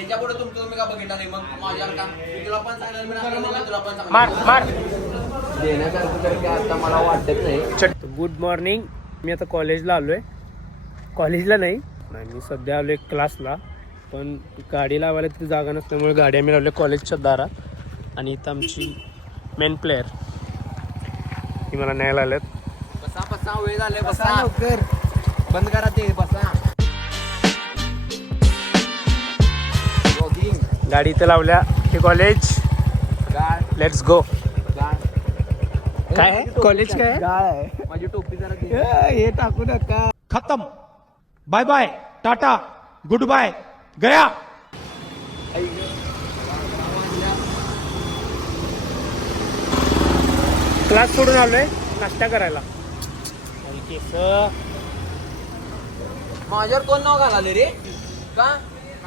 त्याच्या पुढे तुम्ही का बघितला नाही मग माझ्या का मी तुला पण सांगितलं मी तुला पण देण्यासारखं तर काय आता मला वाटत नाही. Good morning. मी आता कॉलेजला आलोय. कॉलेजला नाही मी सध्या आलोय क्लासला, पण गाडी लावायला तिथे जागा नसल्यामुळे गाडी आम्ही लावली कॉलेजच्या दारात. आणि इथं आमची मेन प्लेअर ती मला न्यायला आल्यात. बसा वेळ झाले बसा लवकर बंद करा ते बसा. गाडी इथं लावल्या हे कॉलेज. Let's go. काय कॉलेज काय आहे माझी टोपी जरा हे टाकू नका. खत्म. Bye bye tata good bye गया. क्लास सोडून आलोय नाश्ता करायला. माझ्यावर कोण नाव घालाले रे का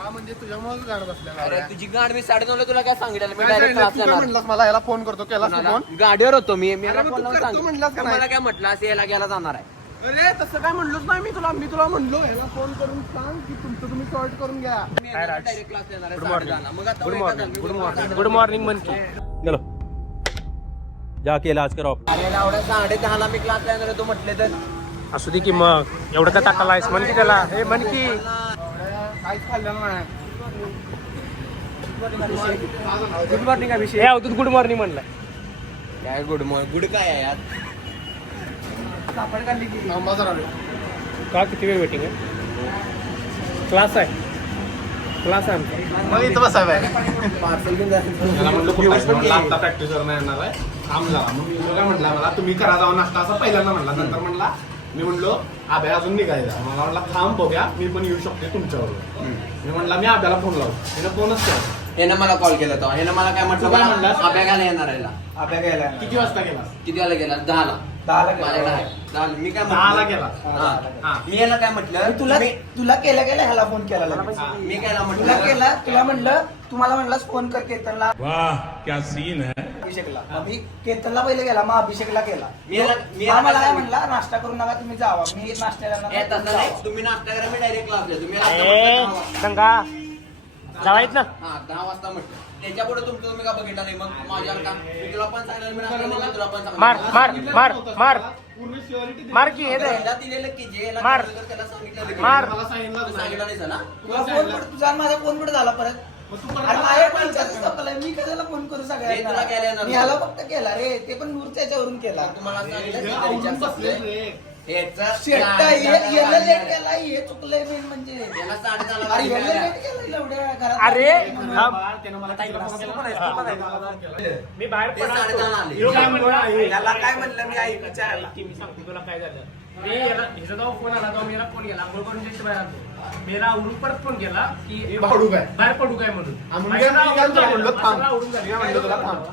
म्हणजे तुझ्यामुळे गाणं बसल्या. अरे तुझी गाडी मी 9:30 तुला काय सांगितलं मी डायरेक्ट क्लास म्हणलास मला याला फोन करतो केला फोन. गाडीवर होतो मी अरे मग तू करतो म्हणलास का नाही? मला काय म्हटलं असं याला गेला जाणार आहे. अरे तसं काय म्हणलोच नाही मी तुला म्हणलो याला फोन करून सांग की तुमचं तुम्ही सॉर्ट करून घ्या. डायरेक्ट क्लास येणार आहे गुड मॉर्निंग. 10:30. मग आता गुड वेळ मॉर्निंग. का गुड झाली? मॉर्निंग. गुड मॉर्निंग म्हण की. चलो जाके इलाज कराओ. अरे एवढ्या 10:30 मी क्लास येणार आहे तू म्हटले तर असू दे की मग एवढं काय टाकायला आहेस म्हण की त्याला. हे म्हण की काहीच खाल्लं नाही. गुड मॉर्निंग अभिषेक. हे अवधूत गुड मॉर्निंग म्हणलं. काय गुड मॉर्निंग गुड काय आहे यार. थांबा जरा रे. का किती वेळ वेटिंग आहे. क्लास आहे आमचा. मग इथं बसाय पार्सल घेऊन जायचं. आता प्रॅक्टिस नाही येणार आहे थांब जरा. मग मी काय म्हटलं मला तुम्ही करा जाऊन नाश्ता असं पहिल्यांदा म्हणला. नंतर म्हणला मी म्हणलो आब्या अजून निघायचा. मला म्हटलं थांब बघूया मी पण येऊ शकते तुमच्याबरोबर. मी म्हणला मी आब्याला फोन लावू. तिने फोनच केला. यानं मला कॉल केला होता. यानं मला काय म्हटलं तू काय मला म्हणलास? अभ्या घाला येणार आहे आब्या गेला किती वाजता गेला? किती वाजता गेला 10:00. 10:00 मी काय 10:00 गेला. हा. मी याला काय म्हटलं तुला केला ह्याला फोन केला लगेच. मी काय तुला म्हटलं केला तुला म्हणलं तुम्हाला म्हणलास फोन कर केतनला वाह क्या सीन है. अभिषेकला. मग मी केतनला पहिले गेला मग अभिषेकला केला. मी याला मग मला काय काय म्हणला नाश्ता करून नका तुम्ही जावा. मी नाश्त्याला ए, तसं नाही. तुम्ही नाश्ता करा मी डायरेक्ट क्लासला. तुम्ही आता ए म्हटलं 10 वाजता. दंगा जावायत ना. हा 10 वाजता म्हटलं. त्याच्या पुढे तुम्ही का बघितला नाही मग माझ्या का मी तुला पण सांगितलं मी तुला पण सांगितलं. मार पूर्ण सिक्युरिटी मार की हे दे. याला दिलेलं की जे याला मार. दिलेलं त्याला सांगितलं मार. मला सांगितलं तू सांगितलं नाही ना. तुला फोन कुठे तुझा आणि माझा फोन कुठे झाला परत. अरे माझ्या पंचायत संपलाय. मी कशाला फोन करू हे तुला केलं सगळ्यांना. ना. मी ह्याला फक्त केला रे. ते पण नूरच्या याच्यावरून केला. तुम्हाला सांगितलं की आवडून रिचार्ज बसले संपलंय. रे. याचा शेट्टा याला लेट केला हे चुकलंय मेन म्हणजे. याला 10:30 अरे ला याला लेट केला एवढ्या घरात. अरे त्यानं मला काही मी बाहेर ते 10:30 आले. ह्यो काय म्हणला? याला काय म्हणलं मी आई विचारायला. की मी सांगतो तुला काय झालं. मी याला हिचा जेव्हा फोन आला तेव्हा मी याला फोन केला. आंघोळ करून just बाहेर आलो. मी याला आवडून परत फोन केला की भाडू काय? बाहेर पडू काय म्हणून. आम्ही माझ्या काय आवडून झालं. म्हणलो थांब. माझं आवडून झालं. मी म्हणलो तुला थांब.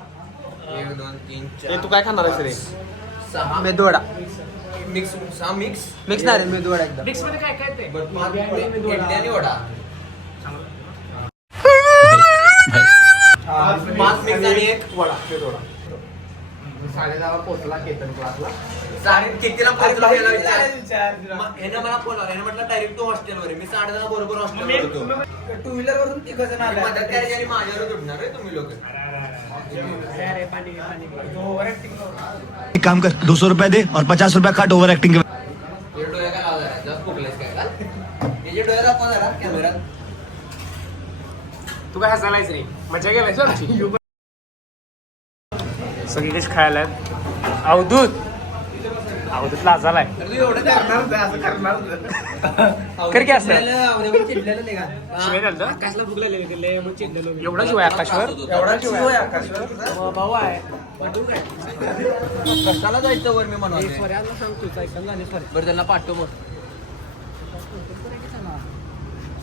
1 2 3 ए, 4 तू काय खाणार आहेस रे? 6 मेदूवडा मिक्स 6 मिक्स मिक्स नाही मेदूवडा एकदम. मिक्स मध्ये काय काय ते इडली आणि वडा 5 मिक्स आणि 1 वडा ते वडा. 10:30 पोहोचला केतन क्लासला. कितीला पोहोचलो याला विचार. विचार यानं मला फोन आला. यानं म्हटलं डायरेक्ट तू हॉस्टेलवर आहे. मी 10:30 बरोबर हॉस्टेलवर होतो. टू व्हीलर वरून तिघ जण आले. मदत करायची आणि माझ्यावर उठणार आहे तुम्ही लोक. एक काम कर 200 रुपया दे और 50 रुपया काट ओवर एक्टिंग के. हे डोळे काय लावला आहे? जास्त फुगलेस काय का? हे जे डोळे दाखवा जरा कॅमेऱ्यात. तू काय हसायलायस रे. मजा गेलायस आमची. सगळीकडेच खायला आहेत. अवधूत लाजालाय. तू एवढं करणार असं करणार. कर की असं. चिडलेलं नाही का? शिवाय झालं? आकाशला फुगलेलं मग चिडलेलो मी. एवढा शिवाय आकाशवर. एवढा जीव आहे आकाशवर. भाऊ आहे पाठवू काय? कशाला जायचं वर मी म्हणतो बरं त्यांना पाठव मग.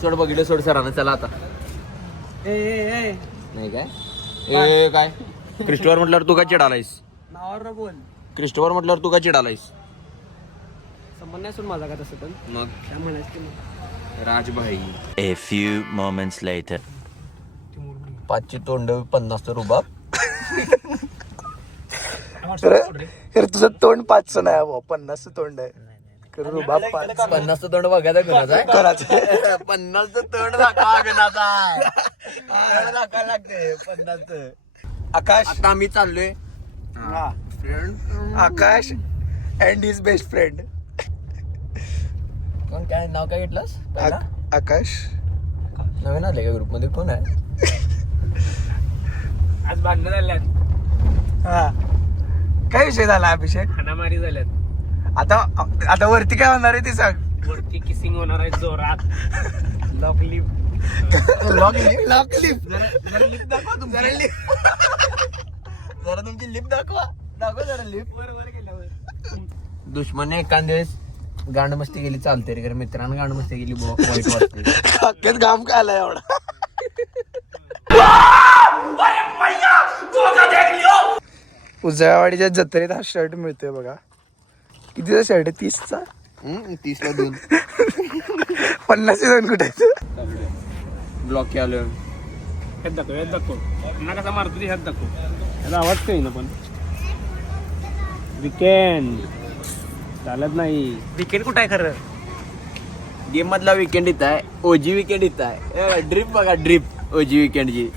सोड बघितलं सोड सरांना. चला आता नाही काय ए काय क्रिस्टोफर म्हटल्यावर तू काय चिडालायस. नावावर बोल. क्रिस्टोफर म्हटल्यावर तू काय चिडालायस. संबंध नाही सोड माझा का तसं पण. मग काय म्हणायचं Rajbhai A few moments later. 5ची तोंड 50 रुबाब. अरे तुझं तोंड 5चं नाही 50चं तोंड आहे. रुबाब 50चं तोंड बघायचं कोणाचं आहे? 50चं तोंड दाखवा कोणाचं आहे? तोंड दाखवायला लागते 50चं. आकाश आता आम्ही चाललोय आकाश अँड हिज बेस्ट फ्रेंड कोण काय नाव काय घेतलंस पहिला? आकाश. नवीन आले का ग्रुप मध्ये कोण आहे? आज भांडणं झाल्यात, हा काय विषय झाला अभिषेक? हाणामारी झाल्यात, आता वरती काय होणार आहे ते सांग. वरती किसिंग होणार आहे जोरात. लॉक लिप लॉक लिप जरा लिप दाखवा तुमची. जरा तुमची लिप दाखवा जरा लिप. दुश्मनने एखाद दिवस गांड मस्ती केली चालते रे, मित्रांनो गांड मस्ती केली वाईट वाटते. अख्खच घाम काय आला एवढा. उजळवाडीच्या जत्रेत हा शर्ट मिळतोय बघा. कितीचा शर्ट आहे? 30चा. 30ला 2 50 दोन कुठे आहेत? ब्लॉक केलं. ह्यात दाखव पुन्हा कसा मारतो ते ह्यात दाखव. त्याचा आवाज काही ना पण विकेंड चालत नाही. विकेंड कुठं आहे खरं? गेम मधला विकेंड इथं आहे. ओजी विकेंड इथं आहे. ड्रिप बघा ड्रिप ओजी विकेंडची.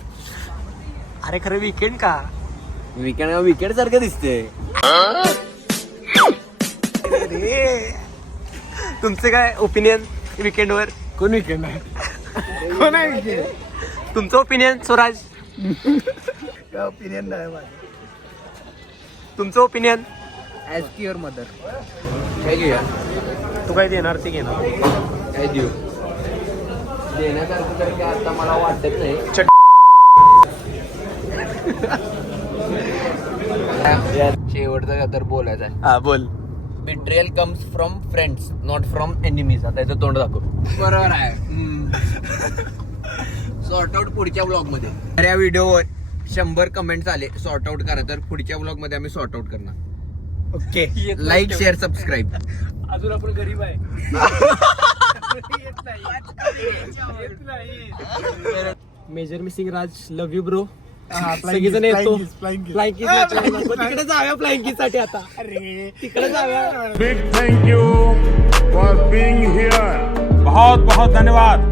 अरे खरं विकेंड का? विकेंड सारखं दिसते. तुमचं काय ओपिनियन विकेंडवर? कोण विकेंड आहे? कोण आहे विकेंड? तुमचं ओपिनियन स्वराज? काय ओपिनियन नाही माझं. तुमचं ओपिनियन? ॲज की युअर मदर. काय घेऊया? तू काय देणार ते घेणार. काय देऊ? देण्यासारखं तर काय आता मला वाटत नाही. शेवटचं काय तर बोलायचं आहे. हा बोल. Betrayal comes from friends not from enemies. आता याचं तोंड दाखव. बरोबर आहे. सॉर्ट आउट पुढच्या ब्लॉग मध्ये. तर या व्हिडिओवर 100 कमेंट्स आले सॉर्ट आउट करा, तर पुढच्या ब्लॉग मध्ये आम्ही सॉर्ट आउट करणार. ओके. Like share subscribe. अजून आपण गरीब आहे. Major missing Raj love you bro. सगळेजण येतो फ्लाइंग तिकडे जाऊया फ्लाइंग साठी. आता अरे तिकडे जाऊया. Big thank you for being here. बहुत बहुत धन्यवाद.